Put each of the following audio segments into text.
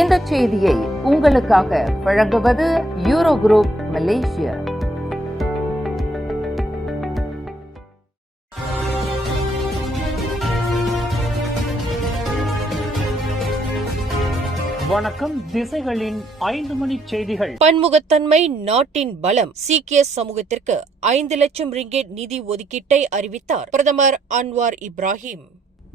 இந்த செய்தியை உங்களுக்காக வழங்குவது யூரோ குரூப் மலேசியா. வணக்கம். திசைகளின் 5 மணி செய்திகள். பன்முகத்தன்மை நாட்டின் பலம். சீக்கிய சமூகத்திற்கு 5 லட்சம் ரிங்கெட் நிதி ஒதுக்கீட்டை அறிவித்தார் பிரதமர் அன்வார் இப்ராஹிம்.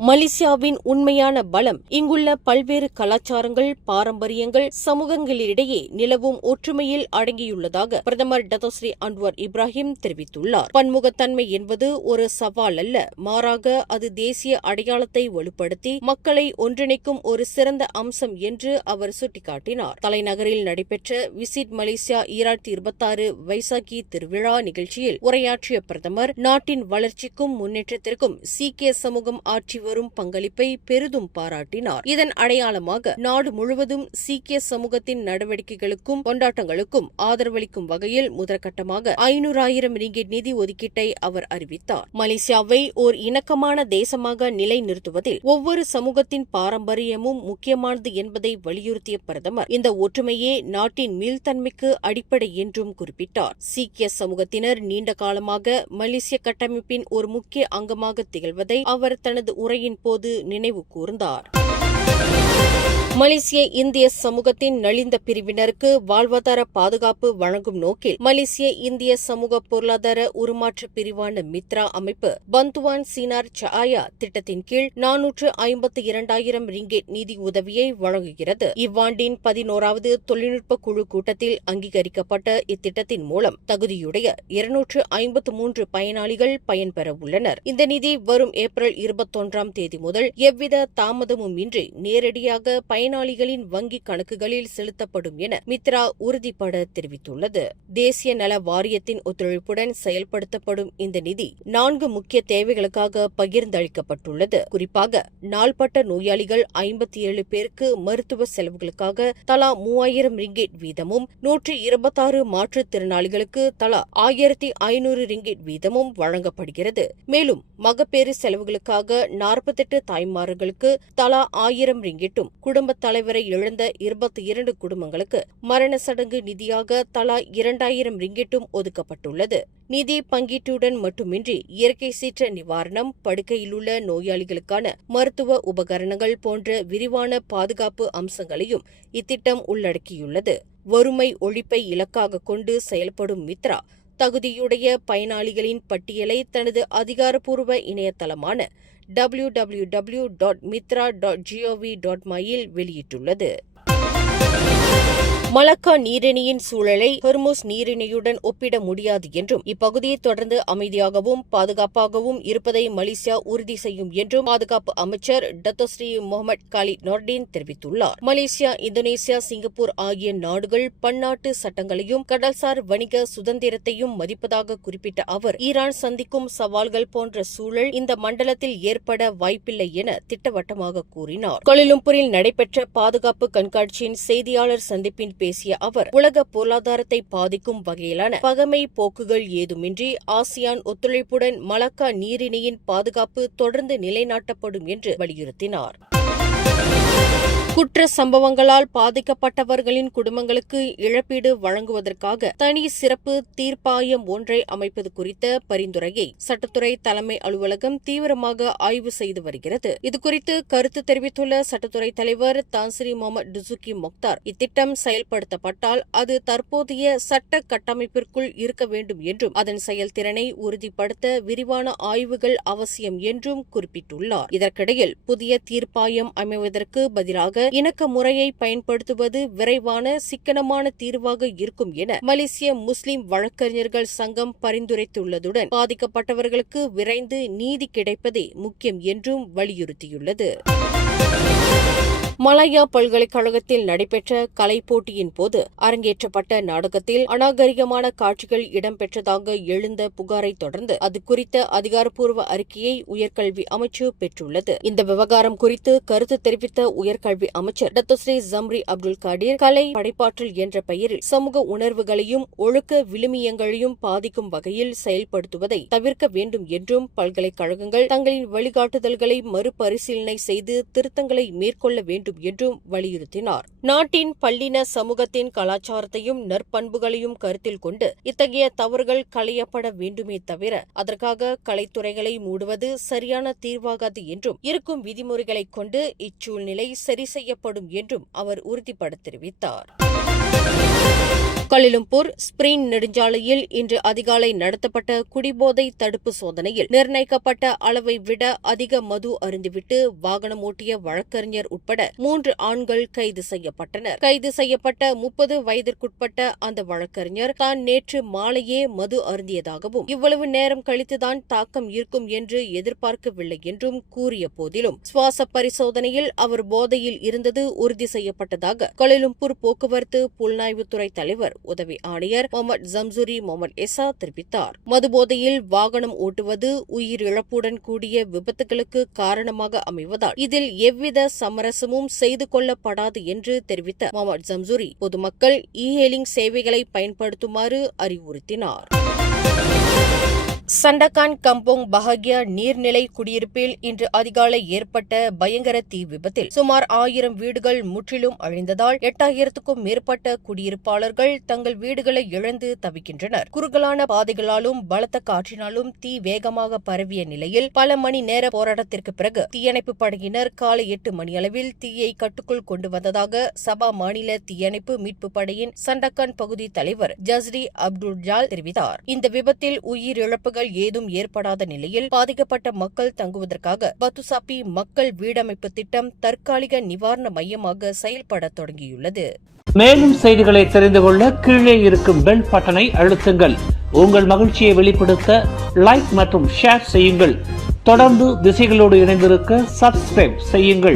மலேசியாவின் உண்மையான பலம் இங்குள்ள பல்வேறு கலாச்சாரங்கள், பாரம்பரியங்கள், சமூகங்களிடையே நிலவும் ஒற்றுமையில் அடங்கியுள்ளதாக பிரதமர் டத்தோஸ்ரீ அன்வார் இப்ராஹிம் தெரிவித்துள்ளார். பன்முகத்தன்மை என்பது ஒரு சவால் அல்ல, மாறாக அது தேசிய அடையாளத்தை வலுப்படுத்தி மக்களை ஒன்றிணைக்கும் ஒரு சிறந்த அம்சம் என்று அவர் சுட்டிக்காட்டினார். தலைநகரில் நடைபெற்ற விசிட் மலேசியா 2026 வைசாகி திருவிழா நிகழ்ச்சியில் உரையாற்றிய பிரதமர், நாட்டின் வளர்ச்சிக்கும் முன்னேற்றத்திற்கும் சீக்கிய சமூகம் ஆற்றி வரும் பங்களிப்பை பெரிதும் பாராட்டினார். இதன் அடையாளமாக நாடு முழுவதும் சீக்கிய சமூகத்தின் நடவடிக்கைகளுக்கும் கொண்டாட்டங்களுக்கும் ஆதரவளிக்கும் வகையில் முதற்கட்டமாக 500,000 ரிங்கெட் நிதி ஒதுக்கீட்டை அவர் அறிவித்தார். மலேசியாவை ஓர் இணக்கமான தேசமாக நிலைநிறுத்துவதில் ஒவ்வொரு சமூகத்தின் பாரம்பரியமும் முக்கியமானது என்பதை வலியுறுத்திய பிரதமர், இந்த ஒற்றுமையே நாட்டின் மீள்தன்மைக்கு அடிப்படை என்றும் குறிப்பிட்டார். சீக்கிய சமூகத்தினர் நீண்ட காலமாக மலேசிய கட்டமைப்பின் ஒரு முக்கிய அங்கமாக திகழ்வதை அவர் தனது உரையின் போது நினைவு கூர்ந்தார். மலேசிய இந்திய சமூகத்தின் நலிந்த பிரிவினருக்கு வாழ்வாதார பாதுகாப்பு வழங்கும் நோக்கில் மலேசிய இந்திய சமூக பொருளாதார உருமாற்ற பிரிவான மித்ரா அமைப்பு பந்துவான் சீனார் சஆயா திட்டத்தின் கீழ் 452,000 ரிங்கெட் நிதி உதவியை வழங்குகிறது. இவ்வாண்டின் 11வது தொழில்நுட்ப குழு கூட்டத்தில் அங்கீகரிக்கப்பட்ட இத்திட்டத்தின் மூலம் தகுதியுடைய 253 பயனாளிகள் பயன்பெற உள்ளனர். இந்த நிதி வரும் ஏப்ரல் 21ஆம் தேதி முதல் எவ்வித தாமதமும் இன்றி நேரடியாக பயனாளிகளின் வங்கிக் கணக்குகளில் செலுத்தப்படும் என மித்ரா உறுதிபட தெரிவித்துள்ளது. தேசிய நல வாரியத்தின் ஒத்துழைப்புடன் செயல்படுத்தப்படும் இந்த நிதி 4 முக்கிய தேவைகளுக்காக பகிர்ந்தளிக்கப்பட்டுள்ளது. குறிப்பாக நாள்பட்ட நோயாளிகள் 57 பேருக்கு மருத்துவ செலவுகளுக்காக தலா 3,000 ரிங்கெட் வீதமும், 126 மாற்றுத்திறனாளிகளுக்கு தலா 1,500 ரிங்கெட் வீதமும் வழங்கப்படுகிறது. மேலும் மகப்பேறு செலவுகளுக்காக 48 தாய்மார்களுக்கு தலா 1,000 ரிங்கெட்டும், குடும்பத் தலைவரை இழந்த 22 குடும்பங்களுக்கு மரண சடங்கு நிதியாக தலா 2,000 ரிங்கெட்டும் ஒதுக்கப்பட்டுள்ளது. நிதி பங்கீட்டுடன் மட்டுமின்றி இயற்கை சீற்ற நிவாரணம், படுக்கையிலுள்ள நோயாளிகளுக்கான மருத்துவ உபகரணங்கள் போன்ற விரிவான பாதுகாப்பு அம்சங்களையும் இத்திட்டம் உள்ளடக்கியுள்ளது. வறுமை ஒழிப்பை இலக்காக கொண்டு செயல்படும் மித்ரா தகுதியுடைய பயனாளிகளின் பட்டியலை தனது அதிகாரப்பூர்வ இணையதளமான www.mitra.gov.my இல் வெளியிட்டுள்ளது. மலாக்கா நீரிணையின் சூழலை ஹெர்முஸ் நீரிணையுடன் ஒப்பிட முடியாது என்றும், இப்பகுதியை தொடர்ந்து அமைதியாகவும் பாதுகாப்பாகவும் இருப்பதை மலேசியா உறுதி செய்யும் என்றும் பாதுகாப்பு அமைச்சர் டத்தோஸ்ரீ முகமது காலித் நோர்டின் தெரிவித்துள்ளார். மலேசியா, இந்தோனேசியா, சிங்கப்பூர் ஆகிய நாடுகள் பன்னாட்டு சட்டங்களையும் கடல்சார் வணிக சுதந்திரத்தையும் மதிப்பதாக குறிப்பிட்ட அவர், ஈரான் சந்திக்கும் சவால்கள் போன்ற சூழல் இந்த மண்டலத்தில் ஏற்பட வாய்ப்பில்லை என திட்டவட்டமாக கூறினார். கோலாலம்பூரில் நடைபெற்ற பாதுகாப்பு கண்காட்சியின் செய்தியாளர் சந்திப்பின் பேசிய அவர், உலக பொருளாதாரத்தை பாதிக்கும் வகையிலான பகைமை போக்குகள் ஏதுமின்றி ஆசியான் ஒத்துழைப்புடன் மலாக்கா நீரிணையின் பாதுகாப்பு தொடர்ந்து நிலைநாட்டப்படும் என்று வலியுறுத்தினார். குற்ற சம்பவங்களால் பாதிக்கப்பட்டவர்களின் குடும்பங்களுக்கு இழப்பீடு வழங்குவதற்காக தனி சிறப்பு தீர்ப்பாயம் ஒன்றை அமைப்பது குறித்த பரிந்துரையை சட்டத்துறை தலைமை அலுவலகம் தீவிரமாக ஆய்வு செய்து வருகிறது. இதுகுறித்து கருத்து தெரிவித்துள்ள சட்டத்துறை தலைவர் தான்ஸ்ரீ முகமது டுசுகி மொக்தார், இத்திட்டம் செயல்படுத்தப்பட்டால் அது தற்போதைய சட்ட கட்டமைப்பிற்குள் இருக்க வேண்டும் என்றும், அதன் செயல்திறனை உறுதிப்படுத்த விரிவான ஆய்வுகள் அவசியம் என்றும் குறிப்பிட்டுள்ளார். இதற்கிடையில் புதிய தீர்ப்பாயம் அமைவதற்கு பதிலாக இணக்க முறையை பயன்படுத்துவது விரைவான, சிக்கனமான தீர்வாக இருக்கும் என மலேசிய முஸ்லிம் வழக்கறிஞர்கள் சங்கம் பரிந்துரைத்துள்ளதுடன், பாதிக்கப்பட்டவர்களுக்கு விரைந்து நீதி கிடைப்பதே முக்கியம் என்றும் வலியுறுத்தியுள்ளது. மலாயா பல்கலைக்கழகத்தில் நடைபெற்ற கலை போட்டியின் போது அரங்கேற்றப்பட்ட நாடகத்தில் அநாகரிகமான காட்சிகள் இடம்பெற்றதாக எழுந்த புகாரை தொடர்ந்து அது குறித்த அதிகாரப்பூர்வ அறிக்கையை உயர்கல்வி அமைச்சு பெற்றுள்ளது. இந்த விவகாரம் குறித்து கருத்து தெரிவித்த உயர்கல்வி அமைச்சர் டத்தோஸ்ரீ ஜம்ரி அப்துல் காடீர், கலை படைப்பாற்றல் என்ற பெயரில் சமூக உணர்வுகளையும் ஒழுக்க விழுமியங்களையும் பாதிக்கும் வகையில் செயல்படுத்துவதை தவிர்க்க வேண்டும் என்றும், பல்கலைக்கழகங்கள் தங்களின் வழிகாட்டுதல்களை மறுபரிசீலனை செய்து திருத்தங்களை மேற்கொள்ள வேண்டும் வேண்டும் என்றும் வலியுறுத்தினார். நாட்டின் பல்லின சமூகத்தின் கலாச்சாரத்தையும் நற்பண்புகளையும் கருத்தில் கொண்டு இத்தகைய தவறுகள் களையப்பட வேண்டுமே தவிர அதற்காக கலைத்துறைகளை மூடுவது சரியான தீர்வாகாது என்றும் இருக்கும் விதிமுறைகளைக் கொண்டு இச்சூழ்நிலை சரி செய்யப்படும் என்றும் அவர் உறுதிபட தெரிவித்தார். கோலாலம்பூர் ஸ்பிரிங் நெடுஞ்சாலையில் இன்று அதிகாலை நடத்தப்பட்ட குடிபோதை தடுப்பு சோதனையில் நிர்ணயிக்கப்பட்ட அளவை விட அதிக மது அருந்திவிட்டு வாகனம் ஓட்டிய வழக்கறிஞர் உட்பட 3 ஆண்கள் கைது செய்யப்பட்டனர். கைது செய்யப்பட்ட 30 வயதிற்குட்பட்ட அந்த வழக்கறிஞர் தான் நேற்று மாலையே மது அருந்தியதாகவும் இவ்வளவு நேரம் கழித்துதான் தாக்கம் இருக்கும் என்று எதிர்பார்க்கவில்லை என்றும் கூறிய போதிலும் சுவாச பரிசோதனையில் அவர் போதையில் இருந்தது உறுதி செய்யப்பட்டதாக கோலாலம்பூர் போக்குவரத்து புலனாய்வுத்துறை தலைவர் உதவி ஆணையர் முகமது ஜம்சூரி முகமது எசா தெரிவித்தார். மதுபோதையில் வாகனம் ஓட்டுவது உயிரிழப்புடன் கூடிய விபத்துகளுக்கு காரணமாக அமைவதால் இதில் எவ்வித சமரசமும் செய்து கொள்ளப்படாது என்று தெரிவித்த முகமது ஜம்சூரி பொதுமக்கள் இ-ஹெயிலிங் சேவைகளை பயன்படுத்துமாறு அறிவுறுத்தினார். சண்டகான் கம்போங் பஹாகியா நீர்நிலை குடியிருப்பில் இன்று அதிகாலை ஏற்பட்ட பயங்கர தீ விபத்தில் சுமார் 1000 வீடுகள் முற்றிலும் அழிந்ததால் 8000க்கும் மேற்பட்ட குடியிருப்பாளர்கள் தங்கள் வீடுகளை இழந்து தவிக்கின்றனர். குறுகலான பாதைகளாலும் பலத்த காற்றினாலும் தீ வேகமாக பரவிய நிலையில் பல மணி நேர போராட்டத்திற்கு பிறகு தீயணைப்பு படையினர் காலை 8 மணியளவில் தீயை கட்டுக்குள் கொண்டு வந்ததாக சபா மாநில தீயணைப்பு மீட்பு படையின் சண்டகான் பகுதி தலைவர் ஜஸ்ரி அப்துல் ஜால் தெரிவித்தார். இந்த விபத்தில் உயிரிழப்புகள் ஏதும் ஏற்படாத நிலையில் பாதிக்கப்பட்ட மக்கள் தங்குவதற்காக பத்துசாப்பி மக்கள் வீடமைப்பு திட்டம் தற்காலிக நிவாரண மையமாக செயல்பட தொடங்கியுள்ளது. மேலும் செய்திகளை தெரிந்து கொள்ள கீழே இருக்கும் பெல் பட்டனை அழுத்துங்கள். உங்கள் மகிழ்ச்சியை வெளிப்படுத்த லைக் மற்றும் ஷேர் செய்யுங்கள். தொடர்ந்து திசைகளோடு இணைந்திருக்க சப்ஸ்கிரைப் செய்யுங்கள்.